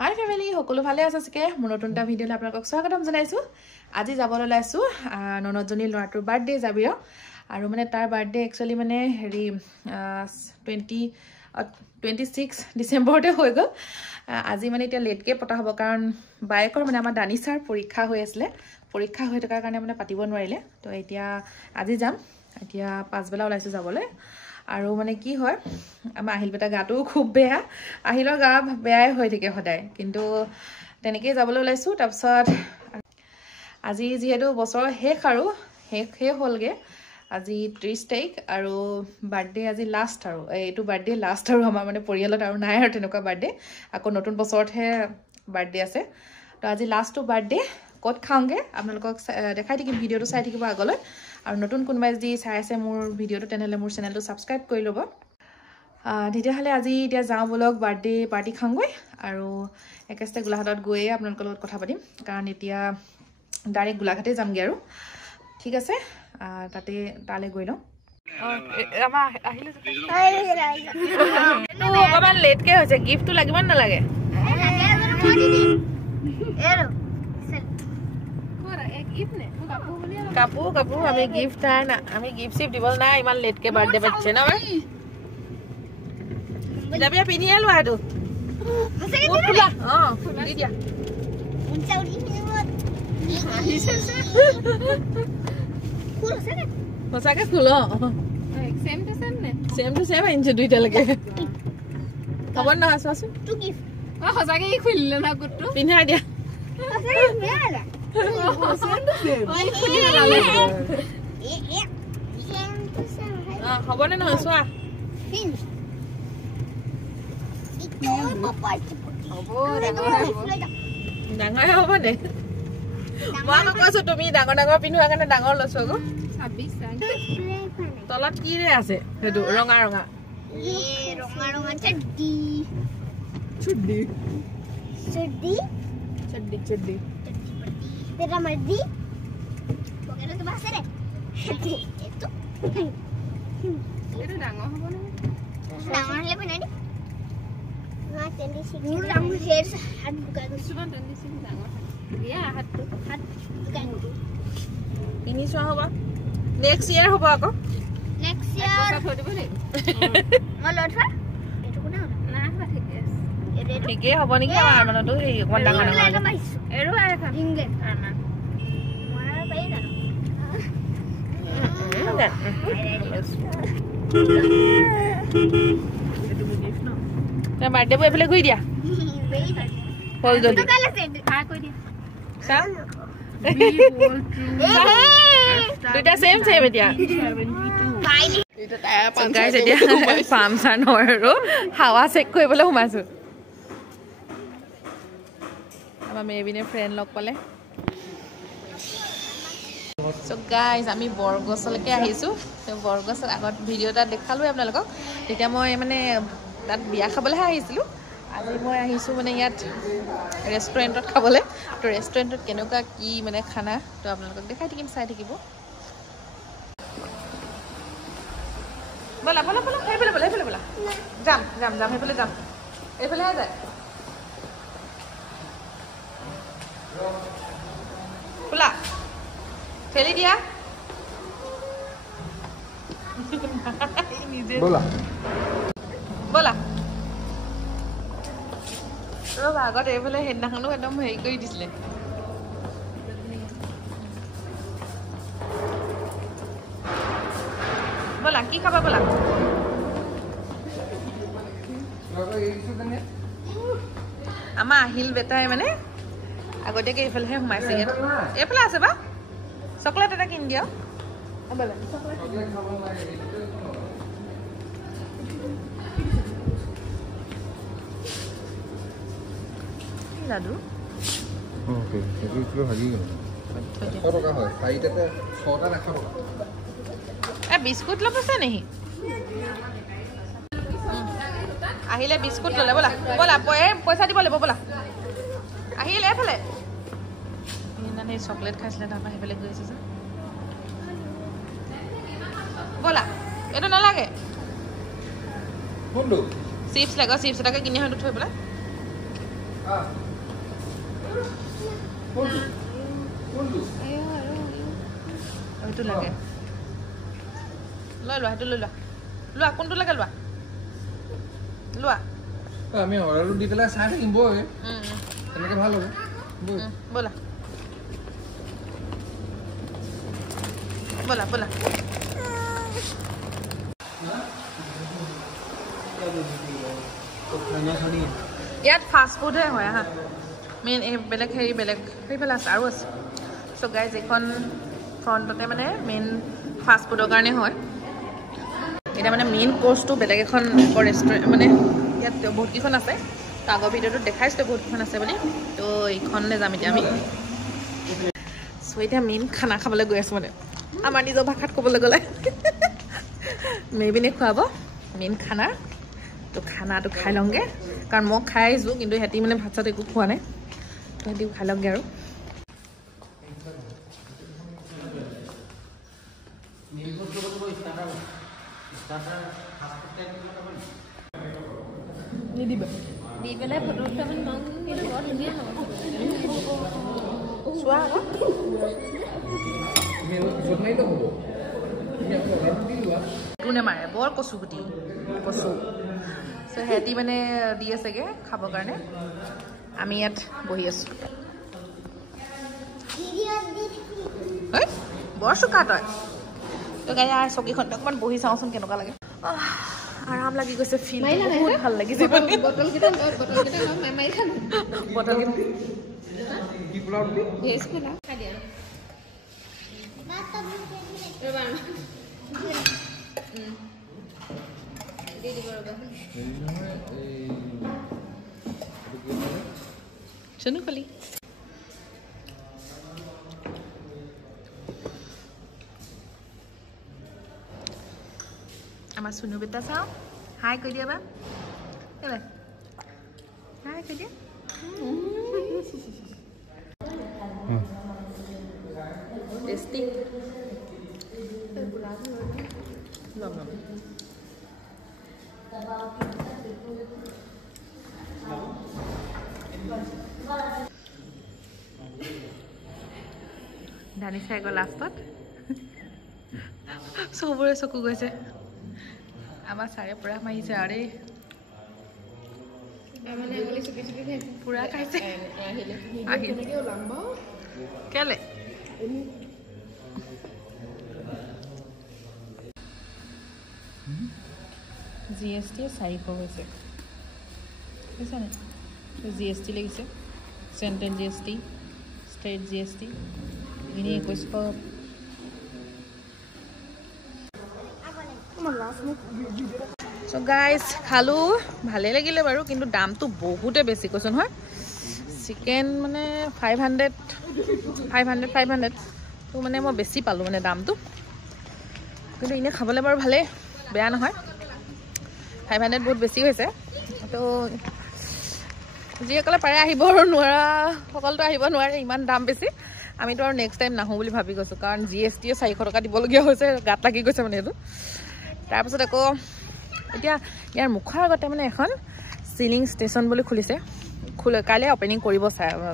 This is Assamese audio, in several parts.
হাই ফেমিলি সকলো ভালে আছে চাগে মোৰ নতুন এটা ভিডিঅ'লৈ আপোনালোকক স্বাগতম জনাইছো আজি যাবলৈ লাইছো ননদজনী ল'ৰাটোৰ বাৰ্থডে যাবিৰ আৰু মানে তাৰ বাৰ্থডে একচুয়ালি মানে হেৰি 26 ডিসেম্বৰতে হৈ গল আজি মানে এটা লেটকে পতা হ'ব কাৰণ বাইকৰ মানে আমাৰ দানিছাৰ পৰীক্ষা হৈ আছিল পৰীক্ষা হৈ থকাৰ কাৰণে মানে পাতিব নোৱাৰিলে তো এতিয়া আজি যাম এতিয়া 5 বেলা ওলাইছো যাবলৈ আৰু মানে কি হয় আমাৰ আহিল বেটা গাটো খুব বেয়া আহিলৰ গা বেয়াই হৈ থাকে সদায় কিন্তু তেনেকৈ যাবলৈ ওলাইছো তাৰপিছত আজি যেহেতু বছৰ শেষ আৰু শেষ হ'লগে আজি 30 তাৰিখ আৰু বাৰ্থডে আজি লাষ্ট আৰু এইটো বাৰ্থডে লাষ্ট আৰু আমাৰ মানে পৰিয়ালত আৰু নাই আৰু তেনেকুৱা বাৰ্থডে আকৌ নতুন বছৰতহে বাৰ্থডে আছে তো আজি লাষ্টটো বাৰ্থডে কত খাওঁগে আপোনালোকক দেখাই থাকিম ভিডিঅটো চাই থাকিব আগলৈ আৰু নতুন কোনবাই যদি চাই আছে মোৰ ভিডিঅটো তেনেহলে মোৰ চেনেলটো সাবস্ক্ৰাইব কৰি ল'ব তেতিয়াহলে আজি এতিয়া যাওঁ বলক বাৰ্থডে পাৰ্টি খাওঁগৈ আৰু একেস্তে গোলাঘাটত গৈ আপোনালোকৰ লগত কথা পাতিম কাৰণ এতিয়া ডাইৰেক্ট গোলাঘাটে যামগে আৰু ঠিক আছে তাতে তালে গৈ লওঁ আমা আহিলে তো অকমান লেট কে হৈছে গিফটটো লাগিব না লাগে এৰো কাপোৰ আমি গিফট নাই না আমি গিফট সিফ দিবল নাই ইমান লেট কে বাৰ্থডে পাতিছে না যাবিয়া পিনি আলো আটো খুলা দি দিয়া সঁচাকে খুল সেম টু সেম আনিছে দুইটা লাগে খবৰ নহয় চোৱাচোন সঁচাকে খুলিলে না কুটটো পিন্ধাই দিয়া খবৰ নে নহয় চোৱা ডাঙৰ হ'ব নে মই কৈছো তুমি ডাঙৰ ডাঙৰ পিন্ধোৱা কাৰণে ডাঙৰ লৈছো আকৌ 26 তলত কি ৰে আছে সেইটো ৰঙা ৰঙা চুড্ডি तेरा मर्जी पकड़ो के पास रे तो तेरे डांगो हो ना डांगो ले बनाडी हां 26 नूर डांगो हेर से हाथ बुका दो सुबह 26 डांगो या हाथ बुका दो इनी सो होबा नेक्स्ट ईयर होबा को नेक्स्ट ईयर सब हो दिबो नै म लठा एटु कोना ना बा ठीके হ'ব নেকি আমাৰ মনটো এই কোন ডাঙৰ ডাঙৰ এৰো আৰে খাম ইংগে না মৰাৰ পাই জানো এটো গিফট ন তে বাৰ্থডে বয় এফালে গৈ দিয়া হল যদি আ কৈ দিয়া চা দুটা সেম এতিয়া এটা টায়াৰ পাঁচ গাইছ এতিয়া ফাৰ্মছাৰ নৰো হাৱা চেক কৰিবলৈ সোমাইছো মেবিনে ফ্ৰেন্ড লগ পালে সো গাইজ আমি বৰগছলৈকে আহিছো তো বৰগছৰ আগত ভিডিঅ' এটা দেখালো আপোনালোকক তেতিয়া মই মানে তাত বিয়া খাবলৈ আহিছিলো আজি মই আহিছো মানে ইয়াত ৰেষ্টুৰেণ্টত খাবলৈ তো ৰেষ্টুৰেণ্টত কেনেকুৱা কি মানে খানা তো আপোনালোকক দেখাই থাকিম চাই থাকিব বলা বলা বলা এইফালে বলা এইফালে বলা যাম যাম যাম এইফালে যাম এইফালে যায় খোলা ঠেলি দিয়া বলা বলা ৰবা আগত এইফালে সেইদিনাখনো একদম হেৰি কৰি দিছিলে বলা কি খাবা বলা আমাৰ আহিল বেটাই মানে আগতীয়াকে এইফালেহে সোমাইছে ইয়াত এইফালে আছে বা চকলেট এটা কিনি দিয়া লাডু বিস্কুট ল'বছে নেকি আহিলে বিস্কুট ল'লে ব'লা ব'লা পইচা দিব লাগিব ব'লা আহিলে এফালে মানে চকলেট খাইছিলে তাৰপৰা সেইফালে গৈ আছে যে ব'লা এইটো নালাগে চিপছ লাগে চিপছ এটাকে কিনি হয়তো থৈ পেলাই এইটো লাগে লৈ লোৱা সেইটো লৈ লোৱা লোৱা কোনটো লাগে লোৱা লোৱা আমি অৰ্ডাৰটো দি পেলাই চাই থাকিম বই তেনেকৈ ভাল হ'ব ব'লা ব'লা ব'লা ইয়াত ফাষ্ট ফুডহে হয় হা মেইন এই বেলেগ হেৰি বেলেগ সেইফালে আছে আৰু আছে চ' গাইজ এইখন ফ্ৰণ্টতে মানে মেইন ফাষ্ট ফুডৰ কাৰণে হয় এতিয়া মানে মেইন কোৰ্চটো বেলেগ এখন ৰেষ্টুৰেণ্ট মানে ইয়াত বহুতকেইখন আছে তো আগৰ ভিডিঅ'টোত দেখাইছিলোঁ বহুতকেইখন আছে বুলি তো এইখনলৈ যাম এতিয়া আমি চ' এতিয়া মেইন খানা খাবলৈ গৈ আছোঁ মানে আমাৰ নিজৰ ভাষাত ক'বলৈ গ'লে মেইবিনে খুৱাব মেইন খানা তো খানাটো খাই লওঁগৈ কাৰণ মই খাই আহিছোঁ কিন্তু সিহঁতি মানে ভাত চাত একো খোৱা নাই তো সিহঁতিও খাই লওঁগৈ আৰু নিদিবা দি পেলাই ফটো উঠাবলৈ মন কিন্তু বৰ ধুনীয়া হ'ব চোৱা আকৌ একো নেমাৰে বৰ কচু গুটি কচু চ' সিহঁতি মানে দি আছেগৈ খাবৰ কাৰণে আমি ইয়াত বহি আছোঁ বৰ চোকা তই তো গাড়ী চকীখন অকণমান বহি চাওঁচোন কেনেকুৱা লাগে আৰাম লাগি গৈছে ফিল বহুত ভাল লাগিছে চনু খালি আমাৰ চুনু বেটা চাওঁ হাই কৈ দিয়া বা কেলে হাই কৈ দিয়া টেষ্টি ধানি চাই গ'ল লাষ্টত চবৰে চকু গৈছে আমাৰ চাৰে পুৰা মাৰিছে আৰে পুৰা খাইছে কেলে GST 400 হৈছে বুজিছানে GST লাগিছে চেণ্ট্ৰেল GST ষ্টেট GST এনেই 2100 So guys, খালো ভালে লাগিলে বাৰু কিন্তু দামটো বহুতে বেছি কৈছো নহয় চিকেন মানে 500 তো মানে মই বেছি পালো মানে দামটো কিন্তু ইনে খাবলৈ বাৰু ভালে বেয়া নহয় 500 বহুত বেছি হৈছে তো যিসকলে পাৰে আহিব আৰু নোৱাৰা সকলতো আহিব নোৱাৰে ইমান দাম বেছি আমিতো আৰু নেক্সট টাইম নাহো বুলি ভাবি গৈছো কাৰণ GST 400 টকা দিবলগীয়া হৈছে গাত লাগি গৈছে মানে এইটো তাৰপিছত আকৌ এতিয়া ইয়াৰ মুখৰ আগতে মানে এখন চিলিং ষ্টেচন বুলি খুলিছে কাইলৈ অপেনিং কৰিব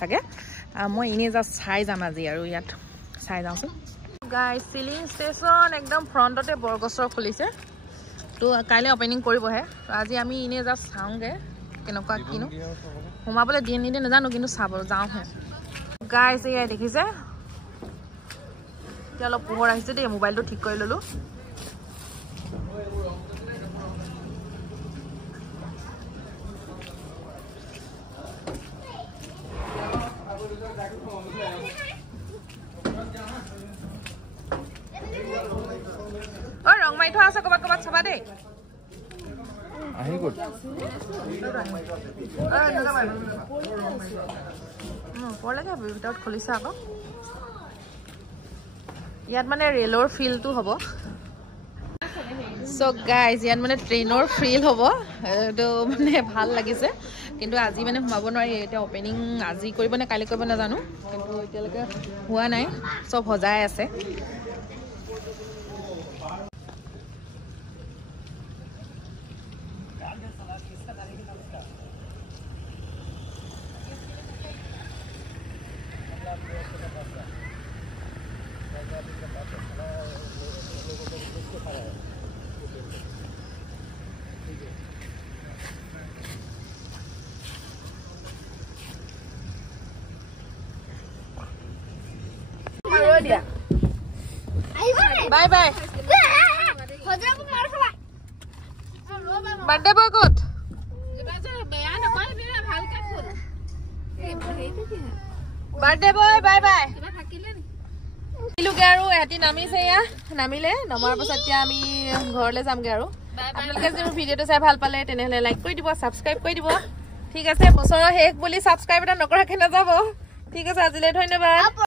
চাগে মই এনেই জাষ্ট চাই যাম আজি আৰু ইয়াত চাই যাওঁচোন গাইজ চিলিং ষ্টেচন একদম ফ্ৰণ্টতে বৰগছৰ খুলিছে তো কাইলৈ অপেনিং কৰিবহে আজি আমি এনেই জাষ্ট চাওঁগৈ কেনেকুৱা কিনো সোমাবলৈ দিয়ে নিদিয়ে নাজানো কিন্তু চাব যাওঁহে গাইজ এয়াই দেখিছে এতিয়া অলপ পোহৰ আহিছে দেই মোবাইলটো ঠিক কৰি ল'লোঁ ৰং মাৰি থোৱা আছে ক'ৰবাত ক'ৰবাত চাবা দেই আহি গ'ল ওপৰলৈকে ভিতৰত খুলিছে আকৌ ইয়াত মানে ৰেলৰ ফিল্ডটো হ'ব চ' গাইজ ইয়াত মানে ট্ৰেইনৰ ফিল হ'ব এইটো মানে ভাল লাগিছে কিন্তু আজি মানে সোমাব নোৱাৰি এতিয়া অপেনিং আজি কৰিব নে কাইলৈ কৰিব নাজানো কিন্তু এতিয়ালৈকে হোৱা নাই চব সজাই আছে বাই বাই বাৰ্থডে বয় ক'ত বাৰ্থডে বয় বাই বাই আৰু এটি নামিছে এয়া নামিলে নমাৰ পাছত এতিয়া আমি ঘৰলৈ যামগে আৰু আপোনালোকে যদি ভিডিঅ'টো চাই ভাল পালে তেনেহ'লে লাইক কৰি দিব ছাবস্ক্ৰাইব কৰি দিব ঠিক আছে বছৰৰ শেষ বুলি ছাবস্ক্ৰাইব এটা নকৰাকৈ নাযাব ঠিক আছে আজিলৈ ধন্যবাদ